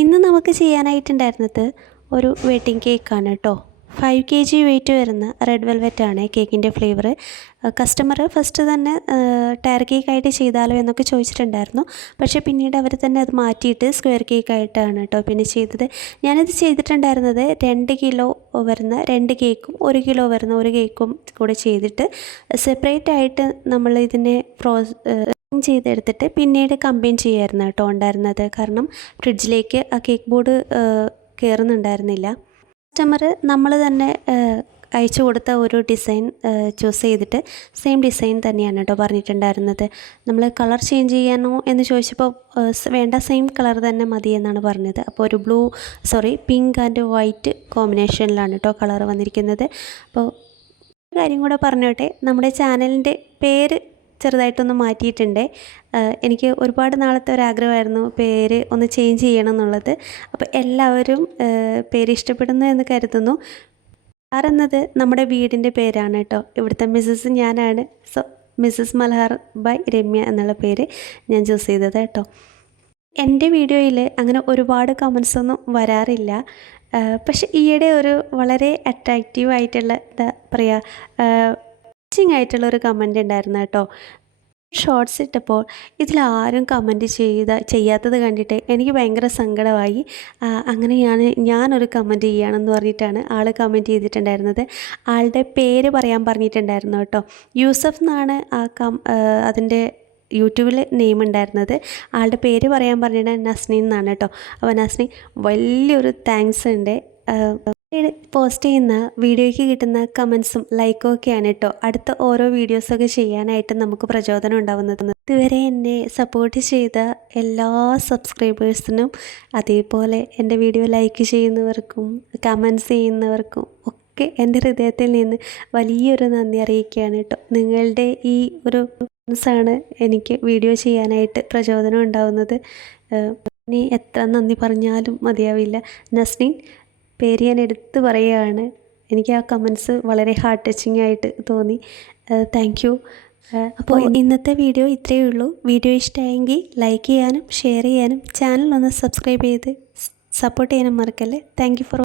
ഇന്ന് നമുക്ക് ചെയ്യാനായിട്ടുണ്ടായിരുന്നത് ഒരു വെഡ്ഡിങ് കേക്കാണ് കേട്ടോ. 5 kg വെയിറ്റ് വരുന്ന റെഡ് വെൽവെറ്റാണ് കേക്കിൻ്റെ ഫ്ലേവർ. കസ്റ്റമർ ഫസ്റ്റ് തന്നെ ടയർ കേക്കായിട്ട് ചെയ്താലോ എന്നൊക്കെ ചോദിച്ചിട്ടുണ്ടായിരുന്നു. പക്ഷേ പിന്നീട് അവർ തന്നെ അത് മാറ്റിയിട്ട് സ്ക്വയർ കേക്കായിട്ടാണ് കേട്ടോ പിന്നെ ചെയ്തത്. ഞാനത് ചെയ്തിട്ടുണ്ടായിരുന്നത് 2 കിലോ വരുന്ന 2 കേക്കും 1 കിലോ വരുന്ന 1 കേക്കും കൂടെ ചെയ്തിട്ട് സെപ്പറേറ്റ് ആയിട്ട് നമ്മൾ ഇതിനെ ചെയ്തെടുത്തിട്ട് പിന്നീട് കമ്പൈൻ ചെയ്യായിരുന്നു കേട്ടോ ഉണ്ടായിരുന്നത്. കാരണം ഫ്രിഡ്ജിലേക്ക് ആ കേക്ക് ബോർഡ് കയറുന്നുണ്ടായിരുന്നില്ല. കസ്റ്റമർ നമ്മൾ തന്നെ അയച്ചു കൊടുത്ത ഒരു ഡിസൈൻ ചൂസ് ചെയ്തിട്ട് സെയിം ഡിസൈൻ തന്നെയാണ് കേട്ടോ പറഞ്ഞിട്ടുണ്ടായിരുന്നത്. നമ്മൾ കളർ ചേഞ്ച് ചെയ്യാനോ എന്ന് ചോദിച്ചപ്പോൾ വേണ്ട സെയിം കളർ തന്നെ മതി എന്നാണ് പറഞ്ഞത്. അപ്പോൾ ഒരു പിങ്ക് ആൻഡ് വൈറ്റ് കോമ്പിനേഷനിലാണ് കേട്ടോ കളർ വന്നിരിക്കുന്നത്. അപ്പോൾ കാര്യം കൂടെ പറഞ്ഞോട്ടെ, നമ്മുടെ ചാനലിൻ്റെ പേര് ചെറുതായിട്ടൊന്ന് മാറ്റിയിട്ടുണ്ട്. എനിക്ക് ഒരുപാട് നാളത്തെ ഒരാഗ്രഹമായിരുന്നു പേര് ഒന്ന് ചേഞ്ച് ചെയ്യണം എന്നുള്ളത്. അപ്പോൾ എല്ലാവരും പേര് ഇഷ്ടപ്പെടുന്നു എന്ന് കരുതുന്നു. മൽഹാർ എന്നത് നമ്മുടെ വീടിൻ്റെ പേരാണ് കേട്ടോ. ഇവിടുത്തെ മിസ്സസ് ഞാനാണ്. So Mrs Malhar by Ramya എന്നുള്ള പേര് ഞാൻ ചൂസ് ചെയ്തത് കേട്ടോ. എൻ്റെ വീഡിയോയിൽ അങ്ങനെ ഒരുപാട് കമൻസ് ഒന്നും വരാറില്ല. പക്ഷെ ഈയിടെ ഒരു വളരെ അട്രാക്റ്റീവ് ആയിട്ടുള്ള എന്താ പറയുക ആയിട്ടുള്ള ഒരു കമൻ്റ് ഉണ്ടായിരുന്നു കേട്ടോ. ഷോർട്സ് ഇട്ടപ്പോൾ ഇതിലാരും കമൻറ്റ് ചെയ്യാത്തത് കണ്ടിട്ട് എനിക്ക് ഭയങ്കര സങ്കടമായി. അങ്ങനെയാണ് ഞാനൊരു കമൻറ്റ് ചെയ്യുകയാണെന്ന് പറഞ്ഞിട്ടാണ് ആൾ കമൻറ്റ് ചെയ്തിട്ടുണ്ടായിരുന്നത്. ആളുടെ പേര് പറയാൻ പറഞ്ഞിട്ടുണ്ടായിരുന്നു കേട്ടോ. യൂസഫ് എന്നാണ് അതിൻ്റെ യൂട്യൂബിൽ നെയിം ഉണ്ടായിരുന്നത്. ആളുടെ പേര് പറയാൻ പറഞ്ഞിട്ട് നസ്നീൻ എന്നാണ് കേട്ടോ. അപ്പോൾ നസ്നീൻ വലിയൊരു താങ്ക്സ് ഉണ്ട്. പോസ്റ്റ് ചെയ്യുന്ന വീഡിയോയ്ക്ക് കിട്ടുന്ന കമൻസും ലൈക്കും ഒക്കെയാണ് കേട്ടോ അടുത്ത ഓരോ വീഡിയോസൊക്കെ ചെയ്യാനായിട്ട് നമുക്ക് പ്രചോദനം ഉണ്ടാവുന്നത്. ഇതുവരെ എന്നെ സപ്പോർട്ട് ചെയ്ത എല്ലാ സബ്സ്ക്രൈബേഴ്സിനും അതേപോലെ എൻ്റെ വീഡിയോ ലൈക്ക് ചെയ്യുന്നവർക്കും കമൻസ് ചെയ്യുന്നവർക്കും ഒക്കെ എൻ്റെ ഹൃദയത്തിൽ നിന്ന് വലിയൊരു നന്ദി അറിയിക്കുകയാണ് കേട്ടോ. നിങ്ങളുടെ ഈ ഒരു കമൻസാണ് എനിക്ക് വീഡിയോ ചെയ്യാനായിട്ട് പ്രചോദനം ഉണ്ടാവുന്നത്. ഇനി എത്ര നന്ദി പറഞ്ഞാലും മതിയാവില്ല. നസ്നീൻ പേര് ഞാൻ എടുത്ത് പറയുകയാണ്. എനിക്ക് ആ കമൻസ് വളരെ ഹാർട്ട് ടച്ചിങ് ആയിട്ട് തോന്നി. Thank you. അപ്പോൾ ഇന്നത്തെ വീഡിയോ ഇത്രയേ ഉള്ളൂ. വീഡിയോ ഇഷ്ടമായെങ്കിൽ ലൈക്ക് ചെയ്യാനും ഷെയർ ചെയ്യാനും ചാനൽ ഒന്ന് സബ്സ്ക്രൈബ് ചെയ്ത് സപ്പോർട്ട് ചെയ്യാനും മറക്കല്ലേ. Thank you for